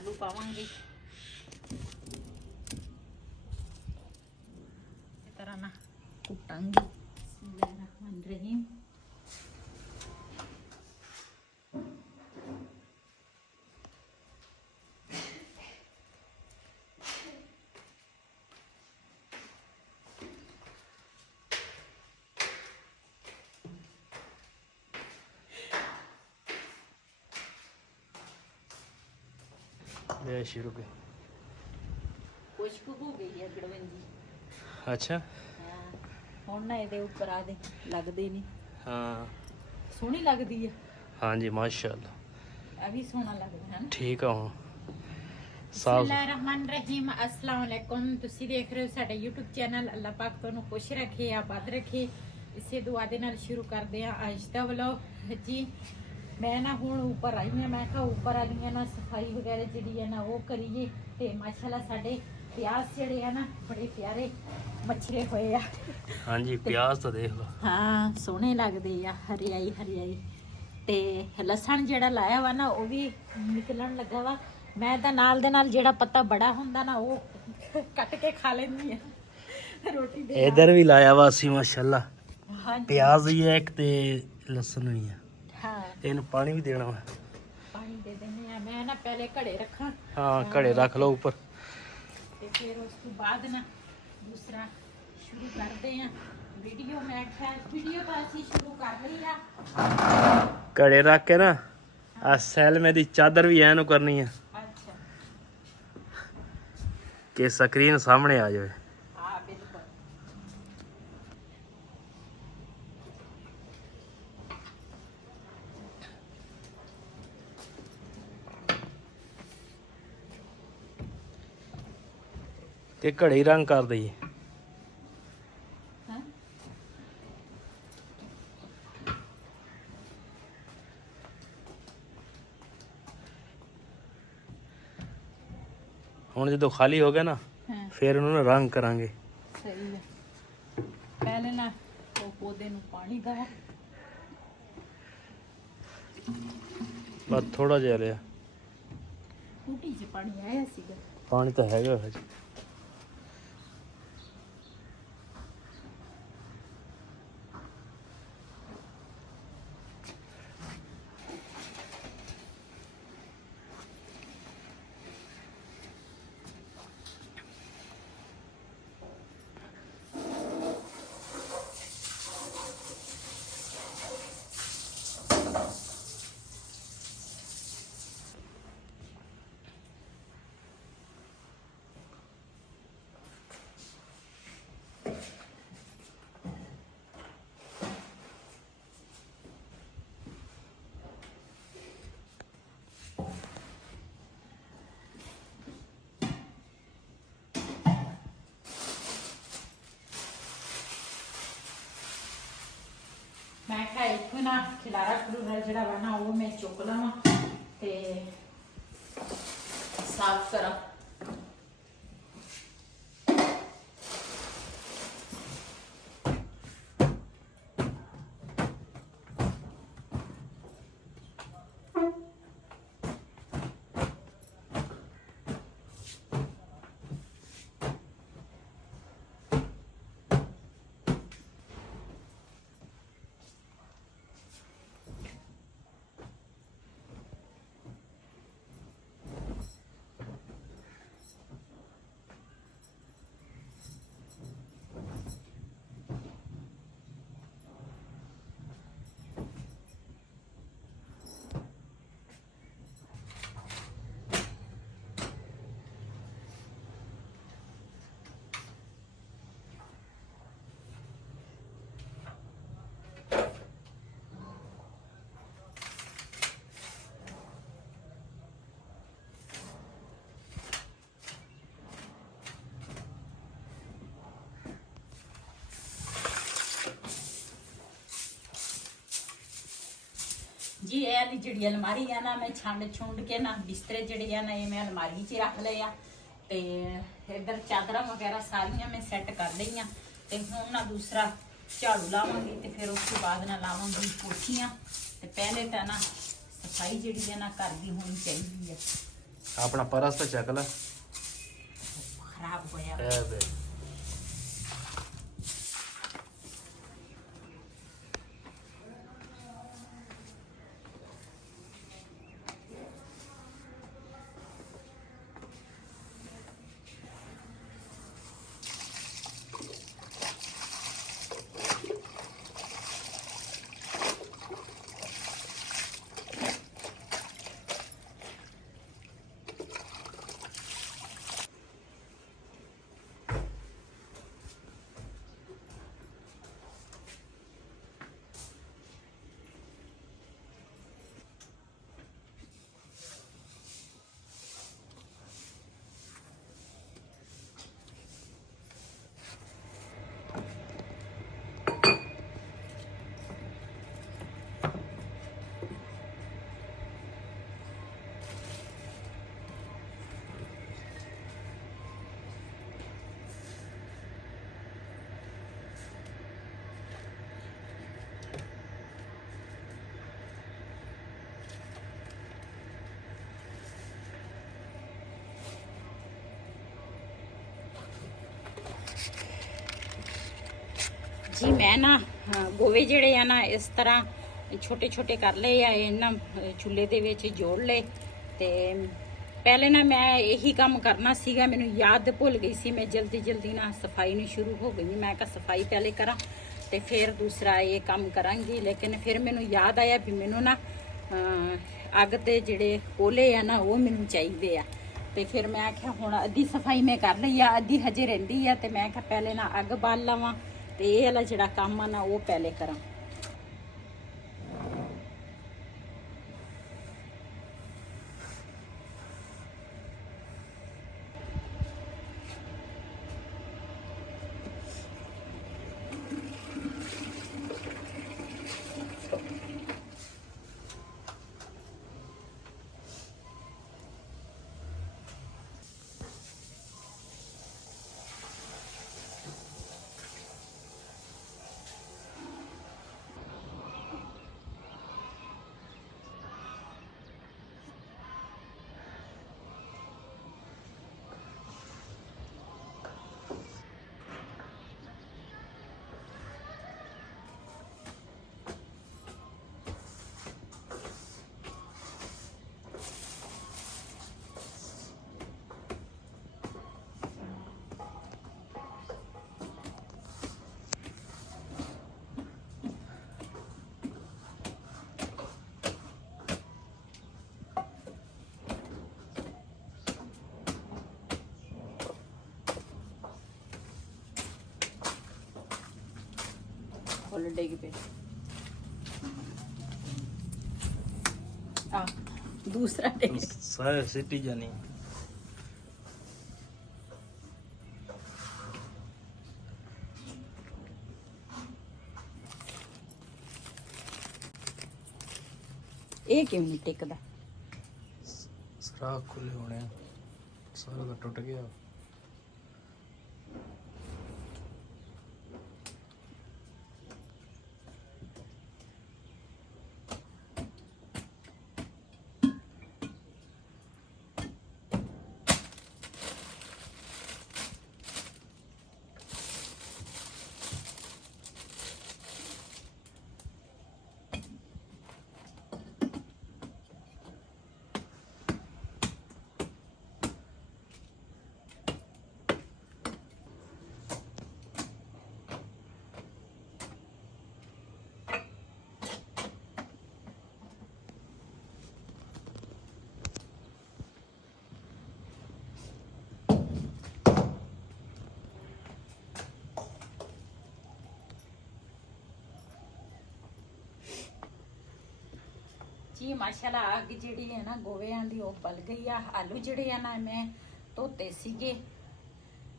ਆਲੂ ਪਾਵਾਂਗੇ ਇਸ ਤਰ੍ਹਾਂ ਨਾ ਕੁੱਟਾਂਗੇ। ਬਿਸਮਿਲ੍ਲਾਹਿਰਰਹਿਮਾਨਿਰਰਹੀਮ। शुरू पे खुशबू हो गई है गड़वंजी। अच्छा ਹੁਣ ਨਾ ਇਹਦੇ ਉੱਪਰ ਆ ਦੇ ਲੱਗਦੇ ਨਹੀਂ। हाँ ਸੋਹਣੀ ਲੱਗਦੀ ਆ। हाँ जी माशाल्लाह ਇਹ ਵੀ ਸੋਹਣਾ ਲੱਗਦਾ ਹੈ ਨਾ। ठीक है हूँ ਬਿਸਮਿਲ੍ਲਾਹਿਰਰਹਿਮਾਨਿਰਰਹੀਮ। अस्सलाम वालेकुम। ਤੁਸੀਂ ਦੇਖ ਰਹੇ ਹੋ ਸਾਡਾ YouTube ਚੈਨਲ। ਅੱਲਾਹ ਪਾਕ ਤੁਹਾਨੂੰ ਖੁਸ਼ ਰੱਖੇ, ਆਬਾਦ ਰੱਖੇ। ਇਸੇ ਦੁਆ ਦੇ ਨਾਲ ਸ਼ੁਰੂ ਕਰਦੇ ਆ ਅੱਜ ਦਾ ਵਲੌਗ ਜੀ। ਮੈਂ ਨਾ ਹੁਣ ਉੱਪਰ ਆਈ ਹਾਂ, ਮੈਂ ਕਿਹਾ ਉੱਪਰ ਵਾਲੀਆਂ ਨਾ ਸਫਾਈ ਵਗੈਰਾ ਜਿਹੜੀ ਹੈ ਨਾ ਉਹ ਕਰੀਏ। ਤੇ ਮਾਸ਼ਾਅੱਲਾ ਸਾਡੇ ਪਿਆਜ਼ ਜਿਹੜੇ ਆ ਨਾ ਬੜੇ ਪਿਆਰੇ ਮੱਛਰੇ ਹੋਏ ਆ। हाँ जी प्याज तो देख लो। ਹਾਂ ਸੋਹਣੇ ਲੱਗਦੇ ਆ, ਹਰਿਆਈ ਹਰਿਆਈ। ਤੇ ਲਸਣ ਜਿਹੜਾ ਲਾਇਆ ਵਾ ਨਾ ਉਹ ਵੀ ਨਿਕਲਣ ਲੱਗਾ ਵਾ। ਮੈਂ ਤਾਂ ਨਾਲ ਦੇ ਨਾਲ ਜਿਹੜਾ ਪੱਤਾ ਬੜਾ ਹੁੰਦਾ ਨਾ ਉਹ ਕੱਟ ਕੇ ਖਾ ਲੈਂਦੀ ਆ ਰੋਟੀ ਦੇ ਨਾਲ। इधर भी लाया वासी माशाल्लाह ਹਾਂਜੀ प्याज भी है एक ते लहसुन भी है। ਹਾਂ इन पानी भी देना वा। ਪਾਣੀ ਦੇ ਦਿੰਦੇ ਆ। ਮੈਂ ਨਾ ਪਹਿਲੇ ਘੜੇ ਰੱਖਾਂ हाँ घड़े रख लो ऊपर। ਤੇ ਫਿਰ ਉਸ ਤੋਂ ਬਾਅਦ ਨਾ ਦੂਸਰਾ ਸ਼ੁਰੂ ਕਰਦੇ ਆ ਵੀਡੀਓ। ਮੈਂ ਕਿਹਾ ਵੀਡੀਓ ਤਾਂ ਅਸੀਂ ਸ਼ੁਰੂ ਕਰ ਲਈ ਆ। घड़े रख के ना आ सैल में दी चादर भी ऐन करनी है ਅੱਛਾ कि स्क्रीन सामने आ जाए। ਹਾਂ ਬਿਲਕੁਲ। कि घड़े ही रंग कर दईए। ਹਾਂ हुण जो खाली हो गया ना ਹਾਂ फिर उन्होंने रंग करांगे। ਸਹੀ ਹੈ। ਪਹਿਲੇ ਨਾ ਉਹ ਪੌਦੇ ਨੂੰ ਪਾਣੀ ਦਵਾ। बस थोड़ा जिहा लिया ਟੂਟੀ 'ਚ ਪਾਣੀ ਆਇਆ ਸੀਗਾ। पानी तो हैगा हजे। ਮੈਂ ਕਿਹਾ ਇੱਥੋਂ ਨਾ ਖਿਲਾਰਾ ਖਲੂਰਾ ਜਿਹੜਾ ਵਾ ਨਾ ਉਹ ਮੈਂ ਚੁੱਕ ਲਵਾਂ ਤੇ ਸਾਫ਼ ਕਰਾਂ। जी ये वाली जी अलमारी है ना मैं छंड छुंड के ना बिस्तरे जड़े है ना ये मैं अलमारी च रख ले आ ते इधर चादर वगैरह सारिया मैं सैट कर ली हैं। ते हुण ना दूसरा झाड़ू लावांगी ते फिर उसके बाद ना लावांगी पोछियां। ते पहले तो ना सफाई जी है ना घर की होनी चाहिए है। ਆਪਣਾ ਪਰਸ ਤਾਂ ਚੱਕ ਲੈ ਖਰਾਬ ਹੋਇਆ। ਇਹ ਵੇ ਜੀ ਮੈਂ ਨਾ ਗੋਵੇ ਜਿਹੜੇ ਆ ਨਾ ਇਸ ਤਰ੍ਹਾਂ ਛੋਟੇ ਛੋਟੇ ਕਰ ਲਏ ਆ, ਇਹਨਾਂ ਚੁੱਲ੍ਹੇ ਦੇ ਵਿੱਚ ਜੋੜ ਲਏ। ਤੇ ਪਹਿਲੇ ਨਾ ਮੈਂ ਇਹੀ ਕੰਮ ਕਰਨਾ ਸੀਗਾ, ਮੈਨੂੰ ਯਾਦ ਭੁੱਲ ਗਈ ਸੀ। ਮੈਂ ਜਲਦੀ ਜਲਦੀ ਨਾ ਸਫਾਈ ਨੂੰ ਸ਼ੁਰੂ ਹੋ ਗਈ। ਮੈਂ ਕਿਹਾ ਸਫਾਈ ਪਹਿਲੇ ਕਰਾਂ ਤੇ ਫਿਰ ਦੂਸਰਾ ਇਹ ਕੰਮ ਕਰਾਂਗੀ। ਲੇਕਿਨ ਫਿਰ ਮੈਨੂੰ ਯਾਦ ਆਇਆ ਵੀ ਮੈਨੂੰ ਨਾ ਅੱਗ ਤੇ ਜਿਹੜੇ ਕੋਲੇ ਆ ਨਾ ਉਹ ਮੈਨੂੰ ਚਾਹੀਦੇ ਆ। ਤੇ ਫਿਰ ਮੈਂ ਆਖਿਆ ਹੁਣ ਅੱਧੀ ਸਫਾਈ ਮੈਂ ਕਰ ਲਈ ਆ, ਅੱਧੀ ਹਜੇ ਰਹਿੰਦੀ ਆ। ਤੇ ਮੈਂ ਕਿਹਾ ਪਹਿਲੇ ਨਾ ਅੱਗ ਬਾਲ ਲਵਾਂ ਤੇ ਇਹ ਵਾਲਾ ਜਿਹੜਾ ਕੰਮ ਆ ਨਾ ਉਹ ਪਹਿਲੇ ਕਰਾਂ। फुल डिग पे दूसरा डिग सारे सिटी जानी ये क्यों नहीं टिकदा? सराख खुले होने सारा तो टूट गया। जी माशाल्लाह अग जी है ना गोवियां दी वो बल गई आ। आलू जड़े है ना मैं धोते सीगे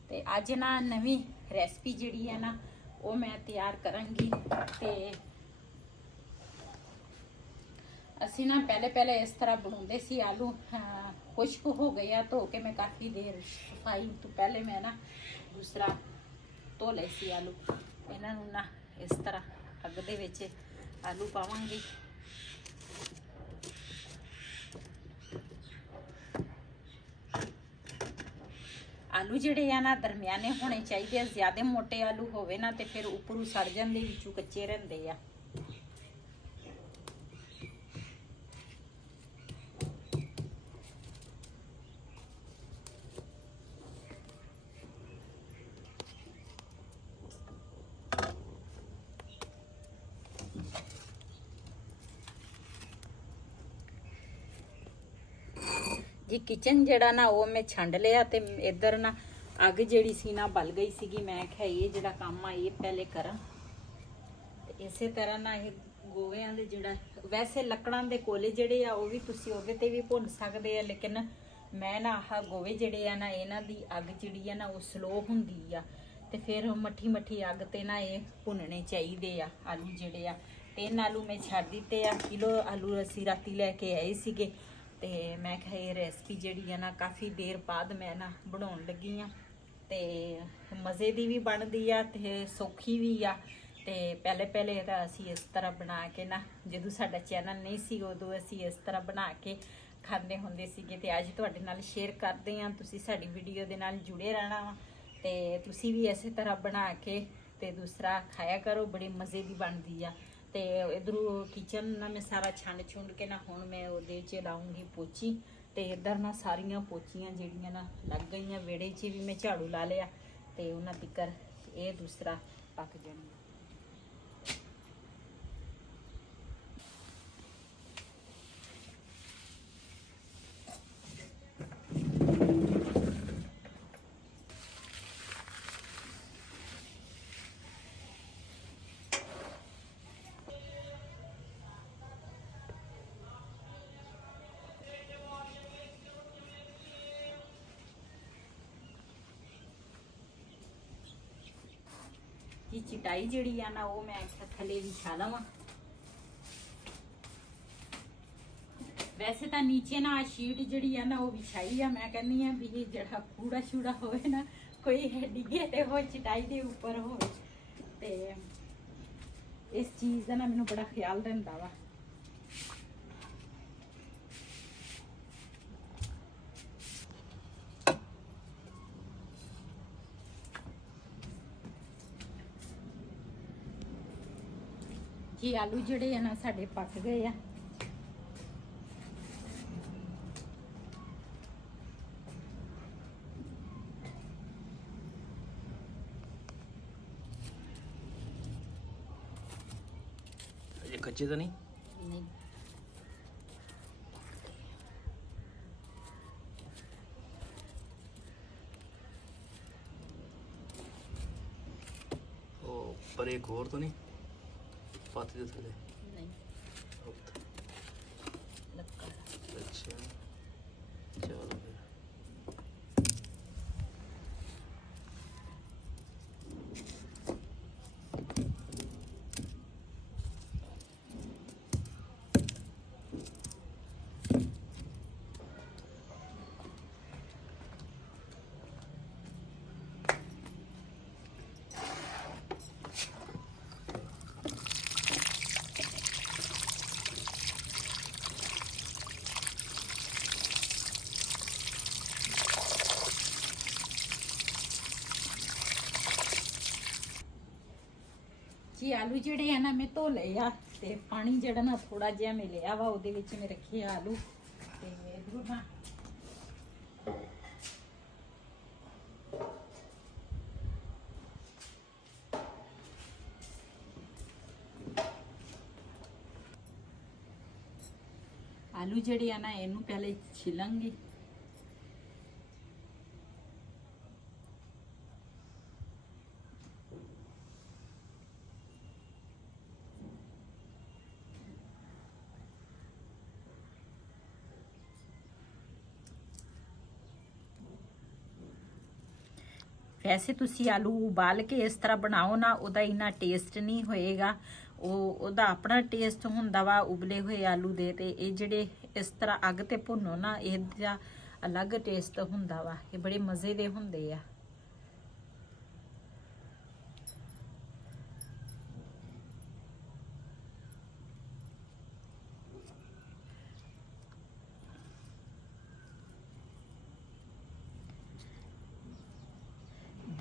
ते अज ना नवी रेसिपी जी है ना वो मैं तैयार करांगी। ते असी ना पहले इस तरह बनाते सी आलू खुश्क हो गया धो के मैं काफ़ी देर सफाई तो पहले मैं ना दूसरा धो ले सी आलू। इन्हों ना इस तरह अग दे विच आलू पावांगी। ਆਲੂ ਜਿਹੜੇ ਆ ਨਾ ਦਰਮਿਆਨੇ ਹੋਣੇ ਚਾਹੀਦੇ ਆ, ਜ਼ਿਆਦਾ ਮੋਟੇ ਆਲੂ ਹੋਵੇ ਨਾ ਤੇ ਫਿਰ ਉੱਪਰੋਂ ਸੜ ਜਾਂਦੇ, ਵਿੱਚੋਂ ਕੱਚੇ ਰਹਿੰਦੇ ਆ। ਜੀ ਕਿਚਨ ਜਿਹੜਾ ਨਾ ਉਹ ਮੈਂ ਛੰਡ ਲਿਆ ਤੇ ਇੱਧਰ ਨਾ ਅੱਗ ਜਿਹੜੀ ਸੀ ਨਾ ਬਲ ਗਈ ਸੀਗੀ। ਮੈਂ ਕਿਹਾ ਇਹ ਜਿਹੜਾ ਕੰਮ ਆ ਇਹ ਪਹਿਲੇ ਕਰਾਂ। ਤੇ ਇਸੇ ਤਰ੍ਹਾਂ ਨਾ ਇਹ ਗੋਵਿਆਂ ਦੇ ਜਿਹੜਾ ਵੈਸੇ ਲੱਕੜਾਂ ਦੇ ਕੋਲੇ ਜਿਹੜੇ ਆ ਉਹ ਵੀ ਤੁਸੀਂ ਉਹਦੇ ਤੇ ਵੀ ਭੁੰਨ ਸਕਦੇ ਆ, ਲੇਕਿਨ ਮੈਂ ਨਾ ਆਹ ਗੋਵੇ ਜਿਹੜੇ ਆ ਨਾ ਇਹਨਾਂ ਦੀ ਅੱਗ ਜਿਹੜੀ ਆ ਨਾ ਉਹ ਸਲੋ ਹੁੰਦੀ ਆ ਤੇ ਫਿਰ ਮੱਠੀ ਮੱਠੀ ਅੱਗ ਤੇ ਨਾ ਇਹ ਭੁੰਨਣੇ ਚਾਹੀਦੇ ਆ ਆਲੂ ਜਿਹੜੇ ਆ। 3 ਆਲੂ ਮੈਂ ਛੱਡ ਦਿੱਤੇ ਆ। ਕਿਲੋ ਆਲੂ ਅਸੀਂ ਰਾਤੀ ਲੈ ਕੇ ਆਏ ਸੀਗੇ ਤੇ ਮੈਂ ਕਿਹਾ ਇਹ ਰੈਸਪੀ ਜਿਹੜੀ ਆ ਨਾ ਕਾਫੀ ਦੇਰ ਬਾਅਦ ਮੈਂ ਨਾ ਬਣਾਉਣ ਲੱਗੀ ਆ ਤੇ ਮਜ਼ੇ ਦੀ ਵੀ ਬਣਦੀ ਆ ਤੇ ਸੌਖੀ ਵੀ ਆ। ਤੇ ਪਹਿਲੇ ਤਾਂ ਅਸੀਂ ਇਸ ਤਰ੍ਹਾਂ ਬਣਾ ਕੇ ਨਾ, ਜਦੋਂ ਸਾਡਾ ਚੈਨਲ ਨਹੀਂ ਸੀ ਉਦੋਂ ਅਸੀਂ ਇਸ ਤਰ੍ਹਾਂ ਬਣਾ ਕੇ ਖਾਂਦੇ ਹੁੰਦੇ ਸੀਗੇ ਤੇ ਅੱਜ ਤੁਹਾਡੇ ਨਾਲ ਸ਼ੇਅਰ ਕਰਦੇ ਆ। ਤੁਸੀਂ ਸਾਡੀ ਵੀਡੀਓ ਦੇ ਨਾਲ ਜੁੜੇ ਰਹਿਣਾ ਵਾ ਤੇ ਤੁਸੀਂ ਵੀ ਇਸੇ ਤਰ੍ਹਾਂ ਬਣਾ ਕੇ ਤੇ ਦੂਸਰਾ ਖਾਇਆ ਕਰੋ, ਬੜੀ ਮਜ਼ੇ ਦੀ ਬਣਦੀ ਆ। ਤੇ ਇਧਰੋਂ ਕਿਚਨ ਨਾ ਮੈਂ ਸਾਰਾ ਛੰਡ ਕੇ ਨਾ ਹੁਣ ਮੈਂ ਉਹਦੇ 'ਚ ਲਾਉਂਗੀ ਪੋਚੀ ਤੇ ਇੱਧਰ ਨਾ ਸਾਰੀਆਂ ਪੋਚੀਆਂ ਜਿਹੜੀਆਂ ਨਾ ਲੱਗ ਗਈਆਂ। ਵਿਹੜੇ 'ਚ ਵੀ ਮੈਂ ਝਾੜੂ ਲਾ ਲਿਆ ਤੇ ਉਹਨਾਂ ਤਿੱਕਰ ਇਹ ਦੂਸਰਾ ਪੱਕ ਜਾਣੀ। ਜੀ ਚਟਾਈ ਜਿਹੜੀ ਆ ਨਾ ਉਹ ਮੈਂ ਥੱਲੇ ਵਿਛਾ ਲਵਾਂ। ਵੈਸੇ ਤਾਂ ਨੀਚੇ ਨਾ ਆ ਸ਼ੀਟ ਜਿਹੜੀ ਆ ਨਾ ਉਹ ਵਿਛਾਈ ਆ। ਮੈਂ ਕਹਿੰਦੀ ਆ ਵੀ ਇਹ ਜਿਹੜਾ ਕੂੜਾ ਛੂੜਾ ਹੋਵੇ ਨਾ ਕੋਈ ਡਿੱਗੇ ਤੇ ਉਹ ਚਟਾਈ ਦੇ ਉੱਪਰ ਹੋਵੇ ਤੇ ਇਸ ਚੀਜ਼ ਦਾ ਨਾ ਮੈਨੂੰ ਬੜਾ ਖਿਆਲ ਰਹਿੰਦਾ ਵਾ। ਜੀ ਆਲੂ ਜਿਹੜੇ ਆ ਨਾ ਸਾਡੇ ਪੱਕ ਗਏ ਆ। ये कच्चे तो नहीं? नहीं। ओ पर एक और तो नहीं पाते थे थले? नहीं लक्का। अच्छा चलो फिर। ਜੀ ਆਲੂ ਜਿਹੜੇ ਆ ਨਾ ਮੈਂ ਧੋ ਲਏ ਆ ਤੇ ਪਾਣੀ ਜਿਹੜਾ ਨਾ ਥੋੜਾ ਜਿਹਾ ਮੈਂ ਲਿਆ ਵਾ ਉਹਦੇ ਵਿੱਚ ਮੈਂ ਰੱਖੇ ਆ ਆਲੂ ਤੇ ਇਧਰੋਂ ਨਾ ਆਲੂ ਜਿਹੜੇ ਆ ਨਾ ਇਹਨੂੰ ਪਹਿਲੇ ਛਿਲਾਂਗੇ। ਵੈਸੇ ਤੁਸੀਂ ਆਲੂ ਉਬਾਲ ਕੇ ਇਸ ਤਰ੍ਹਾਂ ਬਣਾਓ ਨਾ ਉਹਦਾ ਇੰਨਾ ਟੇਸਟ ਨਹੀਂ ਹੋਏਗਾ। ਉਹਦਾ ਆਪਣਾ ਟੇਸਟ ਹੁੰਦਾ ਵਾ ਉਬਲੇ ਹੋਏ ਆਲੂ ਦੇ ਤੇ ਇਹ ਜਿਹੜੇ ਇਸ ਤਰ੍ਹਾਂ ਅੱਗ ਤੇ ਭੁੰਨੋ ਨਾ ਇਹਦਾ ਅਲੱਗ ਟੇਸਟ ਹੁੰਦਾ ਵਾ। ਇਹ ਬੜੇ ਮਜ਼ੇ ਦੇ ਹੁੰਦੇ ਆ।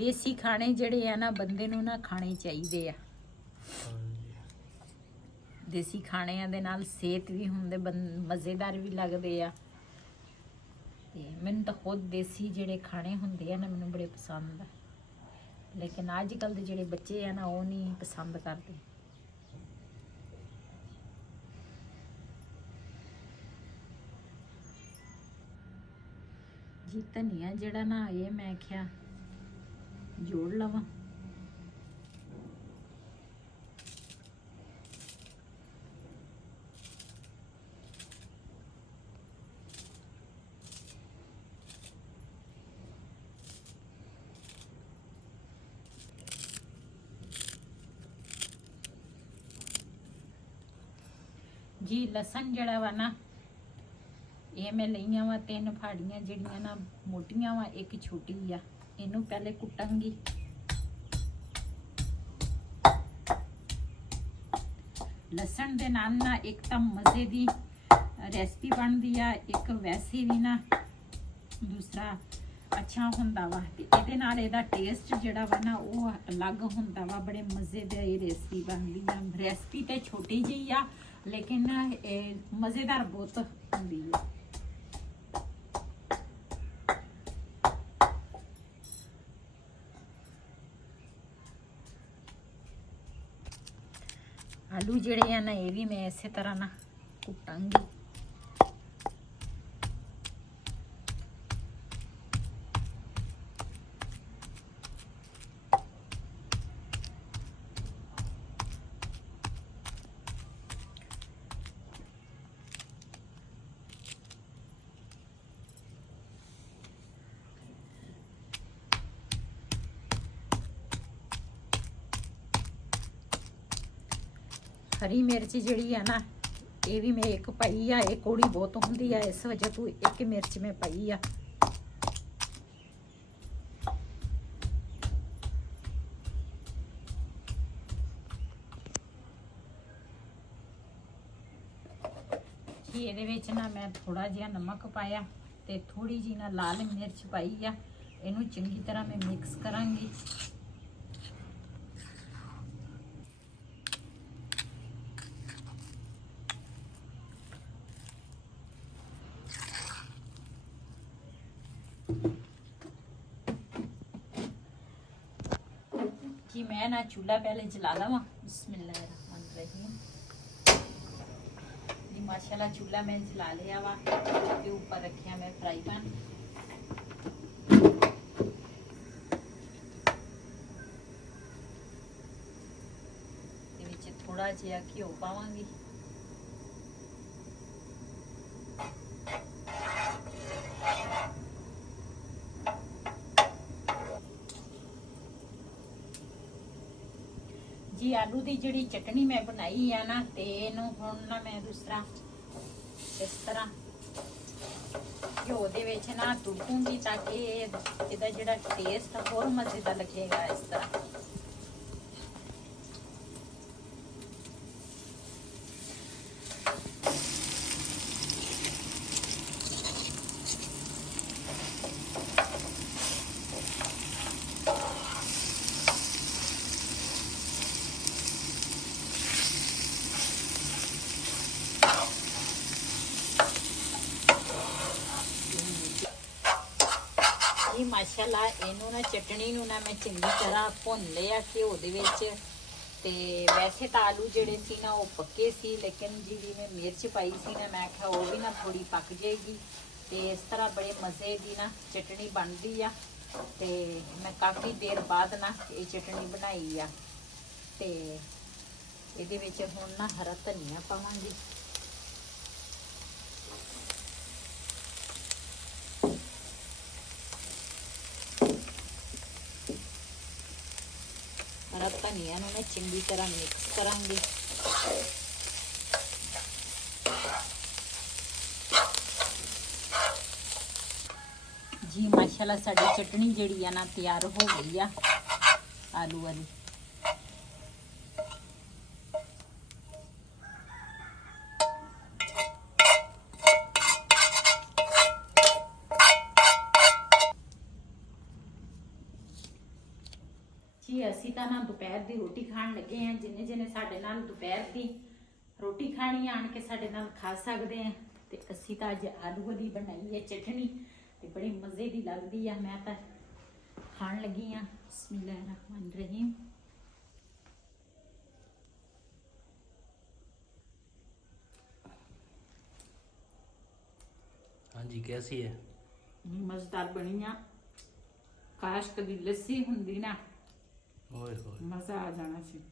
ਦੇਸੀ ਖਾਣੇ ਜਿਹੜੇ ਆ ਨਾ ਬੰਦੇ ਨੂੰ ਨਾ ਖਾਣੇ ਚਾਹੀਦੇ ਆ। ਦੇਸੀ ਖਾਣਿਆਂ ਦੇ ਨਾਲ ਸਿਹਤ ਵੀ ਹੁੰਦੇ, ਮਜ਼ੇਦਾਰ ਵੀ ਲੱਗਦੇ ਆ। ਤੇ ਮੈਨੂੰ ਤਾਂ ਖੁਦ ਦੇਸੀ ਜਿਹੜੇ ਖਾਣੇ ਹੁੰਦੇ ਆ ਨਾ ਮੈਨੂੰ ਬੜੇ ਪਸੰਦ ਆ, ਲੇਕਿਨ ਅੱਜ ਕੱਲ੍ਹ ਦੇ ਜਿਹੜੇ ਬੱਚੇ ਆ ਨਾ ਉਹ ਨਹੀਂ ਪਸੰਦ ਕਰਦੇ। ਜੀ ਧਨੀਆ ਜਿਹੜਾ ਨਾ ਇਹ ਮੈਂ ਕਿਹਾ ਜੋੜ ਲਵਾਂ। ਜੀ ਲਸਣ ਜਿਹੜਾ ਵਾ ਨਾ ਇਹ ਮੈਂ ਲਈਆਂ ਵਾ 3 ਫਾੜੀਆਂ ਜਿਹੜੀਆਂ ਨਾ ਮੋਟੀਆਂ ਵਾ, ਇੱਕ ਛੋਟੀ ਆ। ਇਹਨੂੰ ਪਹਿਲੇ ਕੁੱਟਾਂਗੀ। ਲਸਣ ਦੇ ਨਾਲ ਨਾ ਇੱਕ ਤਾਂ ਮਜ਼ੇ ਦੀ ਰੈਸਪੀ ਬਣਦੀ ਆ, ਇੱਕ ਵੈਸੇ ਵੀ ਨਾ ਦੂਸਰਾ ਅੱਛਾ ਹੁੰਦਾ ਵਾ। ਤੇ ਇਹਦੇ ਨਾਲ ਇਹਦਾ ਟੇਸਟ ਜਿਹੜਾ ਵਾ ਨਾ ਉਹ ਅਲੱਗ ਹੁੰਦਾ ਵਾ। ਬੜੇ ਮਜ਼ੇ ਦੀ ਇਹ ਰੈਸਪੀ ਬਣਦੀ ਆ। ਰੈਸਪੀ ਤੇ ਛੋਟੀ ਜਿਹੀ ਆ ਲੇਕਿਨ ਇਹ ਮਜ਼ੇਦਾਰ ਬਹੁਤ ਹੁੰਦੀ ਹੈ। ਆਲੂ ਜਿਹੜੇ ਆ ਨਾ ਇਹ ਵੀ ਮੈਂ ਇਸੇ ਤਰ੍ਹਾਂ ਨਾ ਕੁੱਟਾਂਗੀ। ਹਰੀ ਮਿਰਚ ਜਿਹੜੀ ਆ ਨਾ ਇਹ ਵੀ ਮੈਂ ਇੱਕ ਪਾਈ ਆ। ਇਹ ਕੋੜੀ ਬਹੁਤ ਹੁੰਦੀ ਆ, ਇਸ ਵਜ੍ਹਾ ਤੋਂ ਇੱਕ ਮਿਰਚ ਮੈਂ ਪਾਈ ਆ। ਜੀ ਇਹਦੇ ਵਿੱਚ ਨਾ ਮੈਂ ਥੋੜਾ ਜਿਹਾ ਨਮਕ ਪਾਇਆ ਤੇ ਥੋੜੀ ਜਿਹੀ ਨਾ ਲਾਲ ਮਿਰਚ ਪਾਈ ਆ। ਇਹਨੂੰ ਚੰਗੀ ਤਰ੍ਹਾਂ ਮੈਂ ਮਿਕਸ ਕਰਾਂਗੀ। जी मैं ना चूल्हा पहले जला लवा। बिस्मिल्लाहिर्रहमानिर्रहीम। जी माशाल्लाह चूल्हा मैं जला लिया वा ते ऊपर रखिया मैं फ्राई पैन। ते विच थोड़ा जिहा घिओ पावांगी। जी आलू की जिहड़ी चटनी मैं बनाई है ना ते इहनूं हुण ना मैं दूसरा इस तरह घिओ दे विच ना तुड़कूंगी ताकि इहदा जिहड़ा टेस्ट होर मज़ेदार लगेगा। इस तरह जी माशाल्लाह इनू ना चटनी नू ना मैं चंगी तरह भुन लिया घिओ दे विच। ते वैसे तो आलू जिहड़े सी ना वो पक्के सी, लेकिन जी मैं मिर्च पाई सी ना मैं आख्या वो भी ना थोड़ी पक जाएगी। ते इस तरह बड़े मज़े की ना चटनी बनती आ। ते मैं काफ़ी देर बाद ना ये चटनी बनाई आ। ते इहदे विच हुण ना हरा धनिया पावांगी। हरा धनिया नूं मैं चंगी तरह मिक्स करांगी। जी माशाल्लाह साडी चटनी जिहड़ी है ना तैयार हो गई आ आलू वाली। ਤਾਂ ਨਾ ਦੁਪਹਿਰ ਦੀ ਰੋਟੀ ਖਾਣ ਲੱਗੇ ਆ। ਜਿੰਨੇ ਜਿਹਨੇ ਸਾਡੇ ਨਾਲ ਦੁਪਹਿਰ ਦੀ ਰੋਟੀ ਖਾਣੀ ਆਣ ਕੇ ਸਾਡੇ ਨਾਲ ਖਾ ਸਕਦੇ ਆ। ਤੇ ਅਸੀਂ ਤਾਂ ਅੱਜ ਆਲੂ ਵਾਲੀ ਬਣਾਈ ਹੈ ਚਟਨੀ ਤੇ ਬੜੀ ਮਜ਼ੇ ਦੀ ਲੱਗਦੀ ਆ। ਮੈਂ ਤਾਂ ਖਾਣ ਲੱਗੀ ਆ। ਬਿਸਮਿल्लाहिर्रहमानिर्रहीम। हाँ जी कैसी है? मजेदार बनी आ। काश कभी लस्सी हुंदी ना, ओए होए मजा आ जाना सी।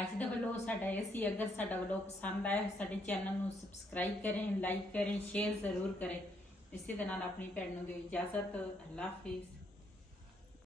ਅੱਜ ਦਾ ਵਲੋਗ ਸਾਡਾ ਇਹ ਸੀ। ਅਗਰ ਸਾਡਾ ਵਲੋਗ ਪਸੰਦ ਆਇਆ ਸਾਡੇ ਚੈਨਲ ਨੂੰ ਸਬਸਕ੍ਰਾਈਬ ਕरें, ਲਾਈਕ करें, शेयर ਜ਼ਰੂਰ करें। ਇਸੇ ਦੇ ਨਾਲ ਆਪਣੀ ਭੈਣ ਨੂੰ ਦਿਓ ਇਜਾਜ਼ਤ। ਅੱਲਾ ਹਾਫਿਜ਼।